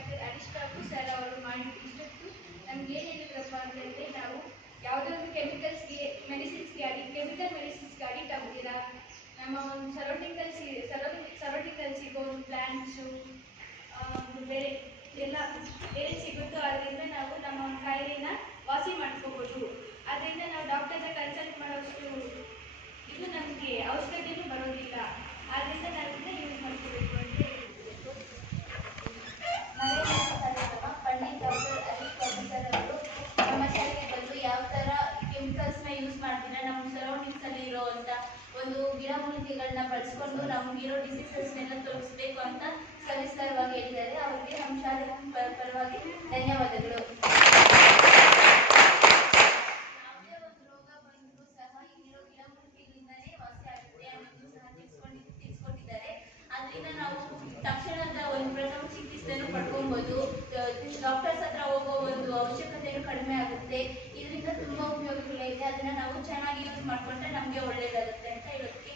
Doctor ಅರಿಸ್ಟಾಕು sir ಅವರು ಮಾಡಿದ ಇಷ್ಟೊತ್ತು ನಮ್ಗೆ ಏನು ಹೇಳಿದ್ರಪ್ಪ ಅಂತಂದರೆ, ನಾವು ಯಾವುದೇ ಒಂದು ಕೆಮಿಕಲ್ಸ್ಗೆ ಕೆಮಿಕಲ್ ಮೆಡಿಸಿನ್ಸ್ಗೆ ಅಡಿಕ್ಟ್ ಆಗ್ತೀರಾ. ನಮ್ಮ ಒಂದು ಸರೌಂಡಿಂಗಲ್ಲಿ ಸಿಗೋ ಒಂದು ಪ್ಲ್ಯಾಂಟ್ಸು ಬೇರೆ ಎಲ್ಲ ಏನೇನು ಸಿಗುತ್ತೋ ಅದರಿಂದ ನಾವು ನಮ್ಮ ಒಂದು ಕಾಯಿಲೆನ ವಾಸಿ ಮಾಡ್ಕೋಬೋದು. ಅದರಿಂದ ನಾವು ಡಾಕ್ಟರ್ನ ಕನ್ಸಲ್ಟ್ ಮಾಡೋಷ್ಟು ಇದು ನಮಗೆ ಅವಶ್ಯಕತೆಯೂ ಬರೋದಿಲ್ಲ. ಆದ್ದರಿಂದ ನಾವು ಇದನ್ನ ಯೂಸ್ ಮಾಡ್ಕೋಬೇಕು ಅಂತ ಹೇಳ್ಬೋದು. ಪಂಡಿತ್ ಡಾಕ್ಟರ್ ಅರೀಶ್ ಪ್ರೊಫೆಸರ್ ಅವರು ನಮ್ಮ ಶಾಲೆಗೆ ಬಂದು ಯಾವ ಥರ ಕೆಮಿಕಲ್ಸ್ನ ಯೂಸ್ ಮಾಡ್ತೀರಾ, ನಮ್ಮ ಸರೌಂಡಿಂಗ್ಸಲ್ಲಿ ಇರೋವಂಥ ಒಂದು ಗಿಡಮೂಲಿಕೆಗಳನ್ನ ಬಳಸ್ಕೊಂಡು ನಮಗಿರೋ ಡಿಸೀಸಸ್ನೆಲ್ಲ ತೋರಿಸ್ಬೇಕು ಅಂತ ಸವಿಸ್ತಾರವಾಗಿ ಹೇಳಿದ್ದಾರೆ. ಅವರಿಗೆ ನಮ್ಮ ಶಾಲೆ ಪರವಾಗಿ ಧನ್ಯವಾದಗಳು. ಯಾವುದೇ ಒಂದು ರೋಗ ಬಂದರೂ ಸಹ ಇಲ್ಲಿರೋ ಗಿಡಮೂಲಿಕೆಗಳಿಂದಲೇ ವಾಸಿ ಆಗುತ್ತೆ ಅನ್ನೋದು ಸಹ ತಿಳಿಸ್ಕೊಟ್ಟಿದ್ದಾರೆ. ಅದರಿಂದ ನಾವು ತಕ್ಷಣದ ಒಂದು ಪ್ರಥಮ ಚಿಕಿತ್ಸೆಯನ್ನು ಪಡ್ಕೊಬೋದು. ಡಾಕ್ಟರ್ಸ್ ಹತ್ರ ಹೋಗೋ ಒಂದು ಅವಶ್ಯಕತೆಯೂ ಕಡಿಮೆ ಆಗುತ್ತೆ. ಇದರಿಂದ ತುಂಬ ಉಪಯೋಗಗಳಿದೆ. ಅದನ್ನು ನಾವು ಚೆನ್ನಾಗಿ ಯೂಸ್ ಮಾಡಿಕೊಂಡ್ರೆ ನಮಗೆ ಒಳ್ಳೆಯದಾಗುತ್ತೆ ಅಂತ ಹೇಳೋದಕ್ಕೆ